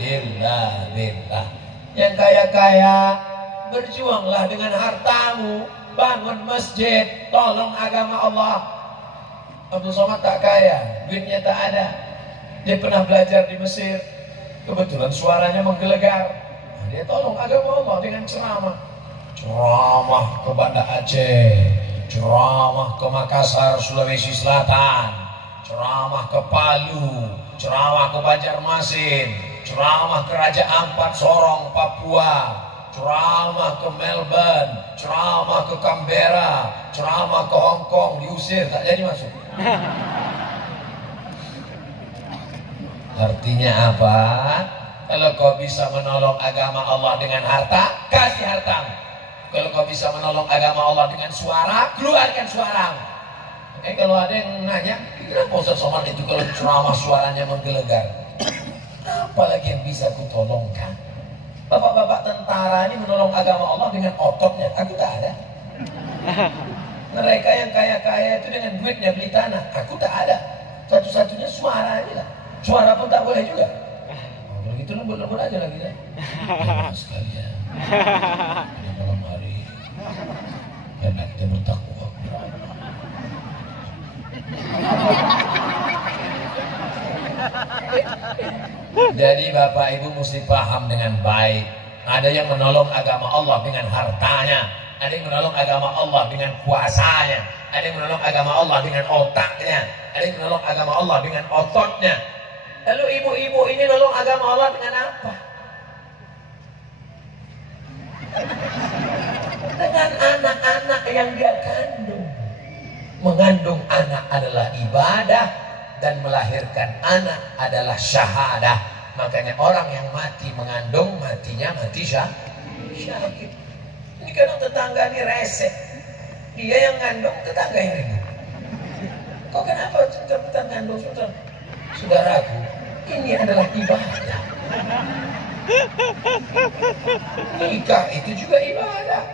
illa billah. Yang kaya-kaya, berjuanglah dengan hartamu, bangun masjid, tolong agama Allah. Abdul Somad tak kaya, duitnya tak ada. Dia pernah belajar di Mesir, kebetulan suaranya menggelegar. Dia tolong agama Allah dengan ceramah. Ceramah ke Banda Aceh, ceramah ke Makassar, Sulawesi Selatan, ceramah ke Palu, ceramah ke Banjarmasin, ceramah ke Raja Ampat Sorong, Papua, ceramah ke Melbourne, ceramah ke Canberra, ceramah ke Hong Kong, diusir, tak jadi masuk. Artinya apa? Kalau kau bisa menolong agama Allah dengan harta, kasih hartamu. Kalau kau bisa menolong agama Allah dengan suara, keluarkan suaramu. Kalau ada yang nanya, kenapa Ustaz Somad itu kalau ceramah suaranya menggelegar? Apalagi yang bisa aku tolongkan? Bapak-bapak tentara ini menolong agama Allah dengan ototnya, aku tak ada. Mereka yang kaya-kaya itu dengan duitnya beli tanah, aku tak ada. Satu-satunya suara aja lah. Suara pun tak boleh juga. Kalau gitu lembut-lembut aja lagi deh. Ya sekalian. Pada malam hari hebat dan bertakwa. Jadi Bapak Ibu mesti paham dengan baik. Ada yang menolong agama Allah dengan hartanya, ada yang menolong agama Allah dengan kuasanya, ada yang menolong agama Allah dengan otaknya, ada yang menolong agama Allah dengan ototnya. Lalu ibu-ibu ini menolong agama Allah dengan apa? Dengan anak-anak yang dia kandung. Mengandung anak adalah ibadah, dan melahirkan anak adalah syahadah. Makanya orang yang mati mengandung, matinya mati syahid. Ini kadang tetangga ini rese. Dia yang ngandung, tetangga yang ribut. Kok kenapa tetangga ngandung? Saudaraku, ini adalah ibadah. Nikah itu juga ibadah.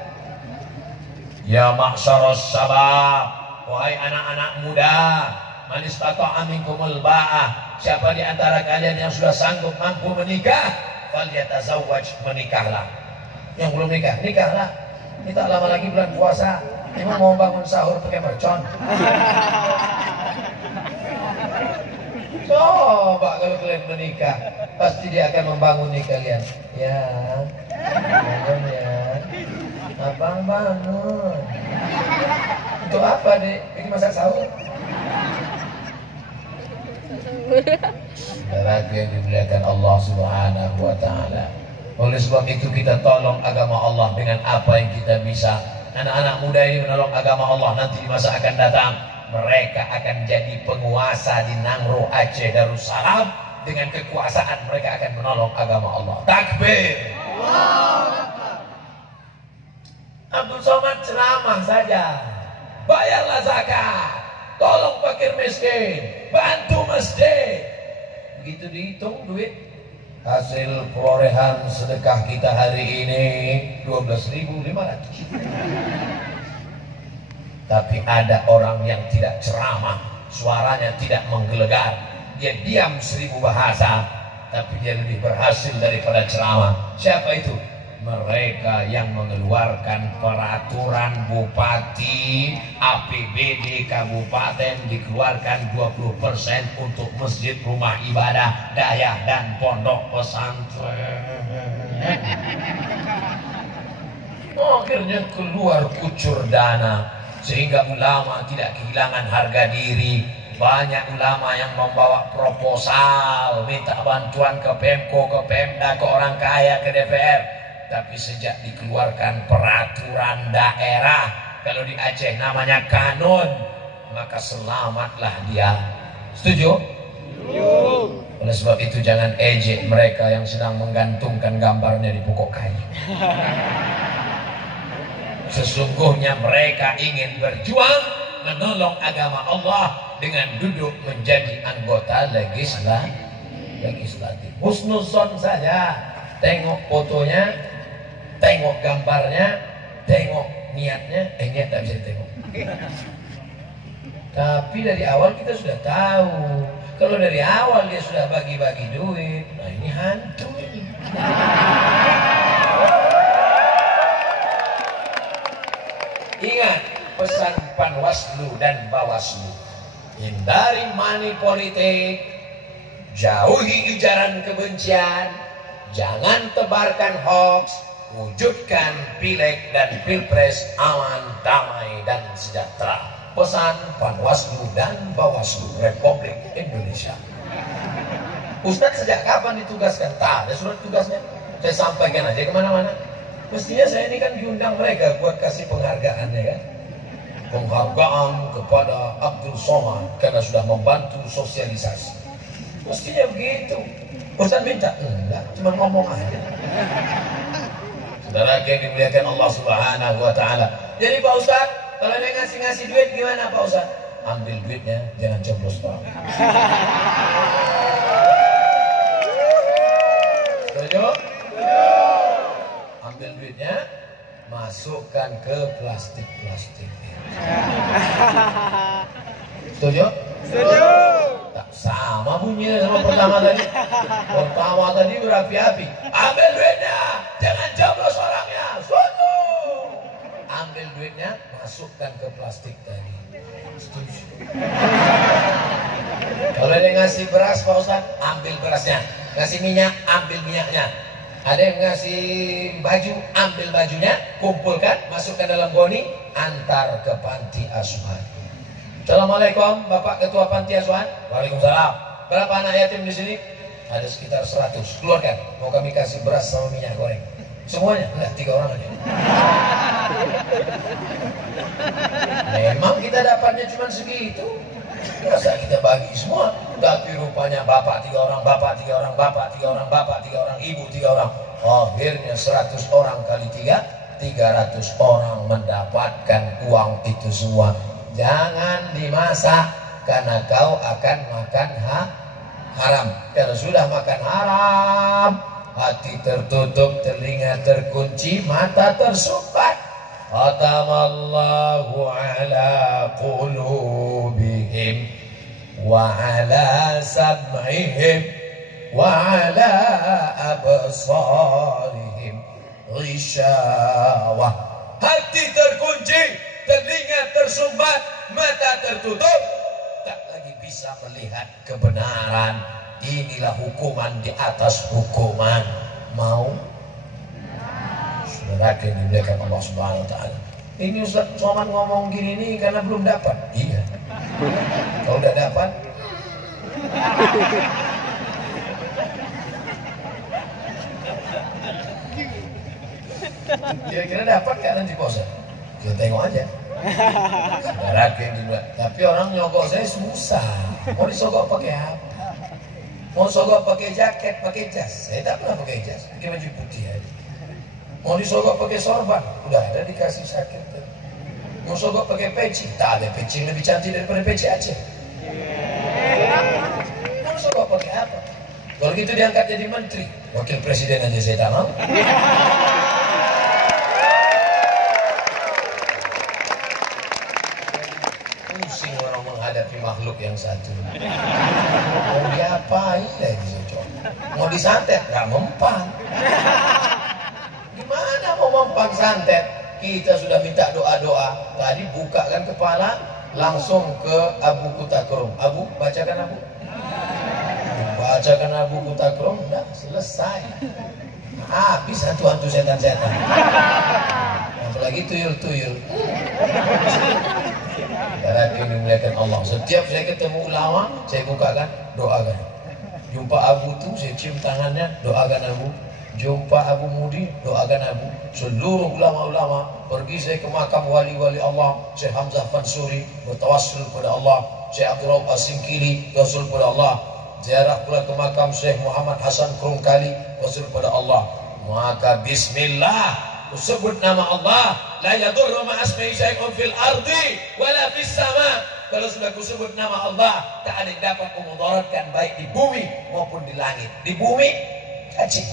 Ya ma'syaras sabab, wahai anak-anak muda, man istata'a minkumul ba'ah, siapa di antara kalian yang sudah sanggup mampu menikah, falyatazawwaj, menikahlah. Yang belum nikah, nikahlah. Ini tak lama lagi bulan puasa. Emang mau bangun sahur pakai mercon? Coba kalau kalian menikah, pasti dia akan membangun kalian. Ya, bangun ya. Abang bangun. Untuk apa, Dek? Bikin masak sahur? Saudaraku yang dimuliakan Allah Subhanahu wa Ta'ala. Oleh sebab itu kita tolong agama Allah dengan apa yang kita bisa. Anak-anak muda ini menolong agama Allah, nanti di masa akan datang mereka akan jadi penguasa di Nangro, Aceh, Darussalam. Dengan kekuasaan mereka akan menolong agama Allah. Takbir. Abdul Somad ceramah saja, bayarlah zakat, tolong fakir miskin, bantu masjid. Begitu dihitung duit, hasil perolehan sedekah kita hari ini 12.500. Tapi ada orang yang tidak ceramah, suaranya tidak menggelegar, dia diam 1000 bahasa, tapi dia lebih berhasil daripada ceramah. Siapa itu? Mereka yang mengeluarkan peraturan bupati, APBD kabupaten dikeluarkan 20% untuk masjid, rumah ibadah, daya dan pondok pesantren. Akhirnya keluar kucur dana, sehingga ulama tidak kehilangan harga diri. Banyak ulama yang membawa proposal, minta bantuan ke Pemko, ke Pemda, ke orang kaya, ke DPR. Tapi sejak dikeluarkan peraturan daerah, kalau di Aceh namanya kanun, maka selamatlah dia. Setuju? Oleh sebab itu jangan ejek mereka yang sedang menggantungkan gambarnya di pokok kayu. Sesungguhnya mereka ingin berjuang menolong agama Allah dengan duduk menjadi anggota legislatif. Husnuzon saja, tengok fotonya, tengok gambarnya, tengok niatnya. Niat tak bisa ditengok. Tapi dari awal kita sudah tahu, kalau dari awal dia sudah bagi-bagi duit, nah ini hantu. Panwaslu dan Bawaslu. Hindari money politik, jauhi ujaran kebencian, jangan tebarkan hoax, wujudkan pileg dan pilpres aman, damai dan sejahtera. Pesan Panwaslu dan Bawaslu Republik Indonesia. Ustadz sejak kapan ditugaskan? Tak ada surat tugasnya. Saya sampaikan aja kemana-mana. Mestinya saya ini kan diundang mereka buat kasih penghargaan, ya kan? Penghargaan kepada Abdul Somad karena sudah membantu sosialisasi. Mestinya begitu. Ustadz minta? Enggak, cuma ngomong aja. Saudara yang dimuliakan Allah Subhanahu wa Ta'ala. Jadi Pak Ustadz, kalau dia ngasih duit gimana Pak Ustadz? Ambil duitnya, jangan coblos Pak. Setuju? Ambil duitnya, masukkan ke plastik-plastik. Setuju? Setuju. Tak sama bunyinya sama pertama tadi. Pertama tadi berapi-api. Ambil duitnya, jangan coblos orangnya. Setuju. Ambil duitnya, masukkan ke plastik tadi. Setuju. Kalau dia ngasih beras Pak Ustadz, ambil berasnya. Ngasih minyak, ambil minyaknya. Ada yang ngasih baju, ambil bajunya, kumpulkan, masukkan dalam goni, antar ke panti asuhan. Assalamualaikum Bapak Ketua Panti Asuhan. Waalaikumsalam. Berapa anak yatim di sini? Ada sekitar 100. Keluarkan, mau kami kasih beras sama minyak goreng. Semuanya? Enggak, 3 orang aja. Memang kita dapatnya cuma segitu. Masa kita bagi semua? Tapi rupanya bapak 3 orang, bapak 3 orang, bapak 3 orang, bapak 3 orang, ibu 3 orang. Akhirnya 100 orang kali 3, 300 orang mendapatkan uang itu semua. Jangan dimasak karena kau akan makan haram. Kalau sudah makan haram, hati tertutup, telinga terkunci, mata tersumbat. Khatamallahu ala qulubihim wa ala sam'ihim wa ala absarihim ghishawah. Hati terkunci, telinga tersumbat, mata tertutup, tak lagi bisa melihat kebenaran. Inilah hukuman di atas hukuman. Mau? Saudara yang dimuliakan Allah Subhanahu wa Ta'ala. Ini Ustaz Somad ngomong gini nih karena belum dapat. Iya. Kalau udah dapat, kira-kira dapat kan nanti Pak Ustaz? Kita tengok aja. Saudara yang dimuliakan. Tapi orang nyogok saya susah. Mau disogok pakai apa? Mau sogok pakai jaket, pakai jas. Saya tak pernah pakai jas, pakai baju putih aja. Mau disogok pakai sorban, udah ada dikasih sakit. Mau sogok pakai peci, tak ada peci yang lebih cantik daripada peci Aceh. Mau sogok pakai apa? Kalau gitu diangkat jadi menteri, wakil presiden aja saya tak mau. Pusing orang menghadapi makhluk yang satu. Mau diapain lagi coba? Mau disantet, nggak mempan. Gimana mau mempan santet? Kita sudah minta doa-doa. Tadi bukakan kepala, langsung ke Abu Kutakrum. Abu, bacakan Abu. Bacakan Abu Kutakrum, udah selesai. Habis hantu-hantu setan-setan. Apalagi tuyul-tuyul. Karena dimuliakan Allah. Setiap saya ketemu ulama, saya bukakan, doakan. Jumpa Abu tuh, saya cium tangannya, doakan Abu. Jumpa Abu Mudi, doakan Abu. Seluruh ulama-ulama, pergi saya ke makam wali-wali Allah, Syekh Hamzah Fansuri, bertawassul kepada Allah. Syekh Abdul Raub As-Singkili, tawassul kepada Allah. Ziarah pula ke makam Syekh Muhammad Hasan Krungkali, tawassul kepada Allah. Maka bismillah, sebut nama Allah. La yadurru ma'asmihi syai'un fil ardi wala fis sama. Kalau sudah kusebut nama Allah, tak ada yang dapat memudaratkan baik di bumi maupun di langit. Di bumi, cacing.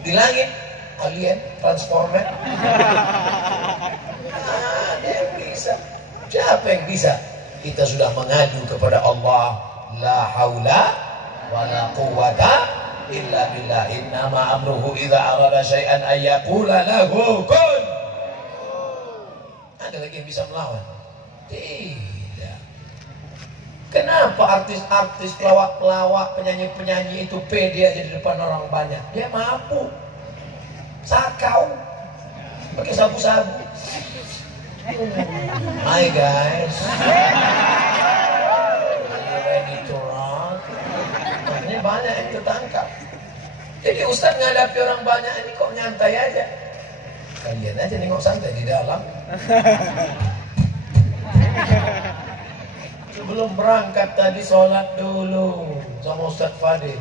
Di langit, alien, transformer. Ada yang bisa. Siapa yang bisa? Kita sudah mengadu kepada Allah. La haula wa la quwwata illa billah. Innama amruhu idza arada syai'an ay yaqula lahu kun. Ada lagi yang bisa melawan? Tidak. Kenapa artis-artis, pelawak-pelawak, penyanyi-penyanyi itu pede aja di depan orang banyak? Dia mampu. Sakau. Pakai sabu-sabu. Hi guys. Ready to rock. Ini banyak yang tertangkap. Jadi Ustaz ngadapi orang banyak ini kok nyantai aja. Kalian aja nengok santai di dalam. Sebelum berangkat tadi sholat dulu sama Ustaz Fadil.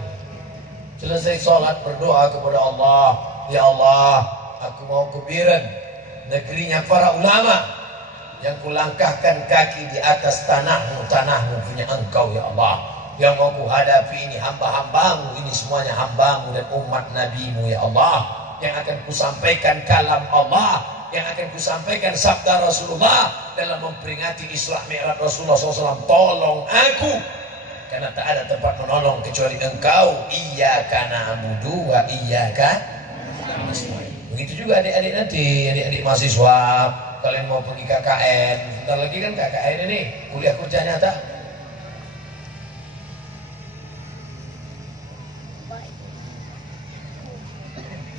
Selesai sholat berdoa kepada Allah. Ya Allah, aku mau ke Biren, negerinya para ulama, yang kulangkahkan kaki di atas tanahmu, tanahmu punya engkau ya Allah. Yang mau kuhadapi ini hamba-hambamu, ini semuanya hambamu dan umat nabimu ya Allah. Yang akan kusampaikan kalam Allah, yang akan kusampaikan sabda Rasulullah dalam memperingati Isra Mi'raj Rasulullah SAW. Tolong aku, karena tak ada tempat menolong kecuali engkau. Iyyaka na'budu wa iyyaka nasta'in. Begitu juga adik-adik nanti, adik-adik mahasiswa, kalian mau pergi KKN, sebentar lagi kan KKN ini, kuliah kerja nyata.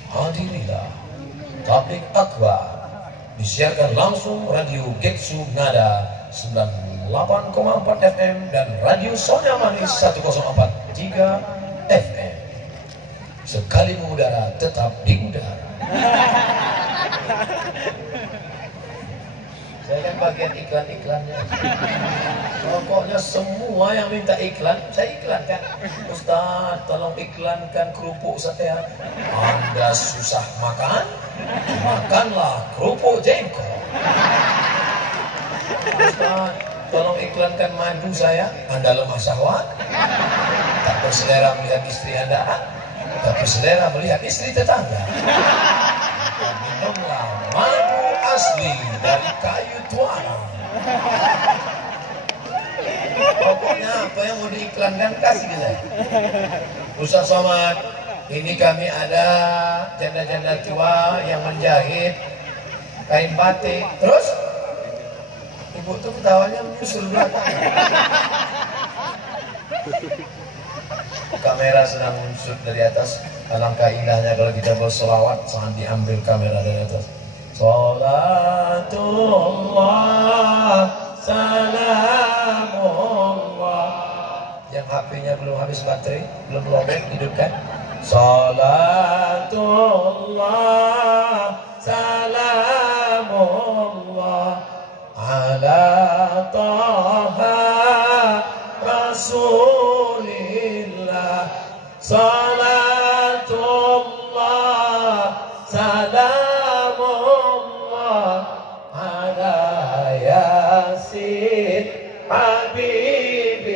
Hadirilah tablik akbar disiarkan langsung Radio Getsu Nada 98,4 FM dan Radio Sonya Manis 104.3 FM. Sekali mengudara tetap di udara. Saya kan bagian iklan-iklannya. Pokoknya semua yang minta iklan, saya iklankan. Ustaz, tolong iklankan kerupuk saya. Anda susah makan? Makanlah kerupuk jengkol. Ustaz, tolong iklankan madu saya. Anda lemah syahwat? Tak berselera melihat istri Anda? Tak berselera melihat istri tetangga? Minumlah madu asli dari kayu tuana. Pokoknya apa yang mau diiklankan kasih kita. Ustaz Somad, ini kami ada janda-janda tua yang menjahit kain batik. Terus ibu tuh ketawanya menyusul belakang. Kamera sedang menyusut dari atas. Alangkah indahnya kalau kita berselawat sangat diambil kamera dari atas. Salatullah salamullah. Yang HP-nya belum habis baterai, belum lobek, hidupkan. Salatullah salamullah ala taha rasulillah. Salatullah salamullah ala yasin habibillah.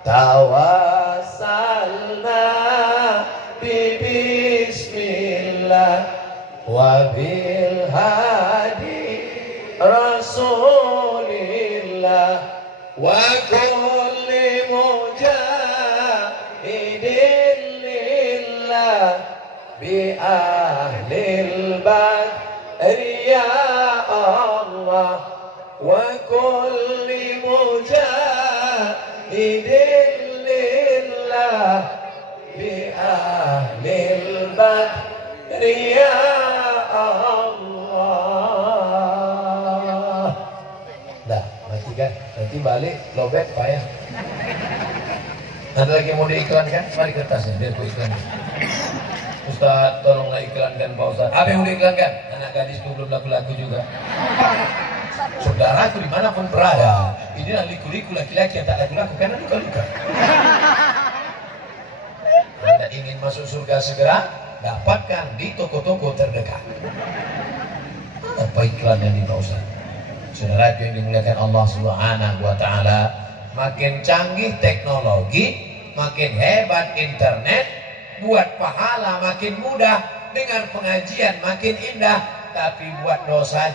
Tawassalna bismillah wa bil hadi rasulillah wa kulli mujahidin lillah bi ahlil badri ya Allah wa kulli mujahidin lillah bi ahlil badri ya Allah. Dah, matikan. Nanti balik lobet payah. Ada lagi mau diiklankan? Mari kertasnya, biar ku iklankan. Ustaz, tolonglah iklankan Pak Ustaz. Apa yang mau diiklankan? Anak gadisku belum laku-laku juga. Saudaraku dimanapun berada, inilah liku-liku laki-laki yang tak laku-laku karena luka-luka. Anda ingin masuk surga segera? Dapatkan di toko-toko terdekat. Apa iklannya nih Pak Ustaz? Saudaraku yang dimuliakan Allah Subhanahu wa Ta'ala, makin canggih teknologi, makin hebat internet, buat pahala makin mudah, dengan pengajian makin indah, tapi buat dosa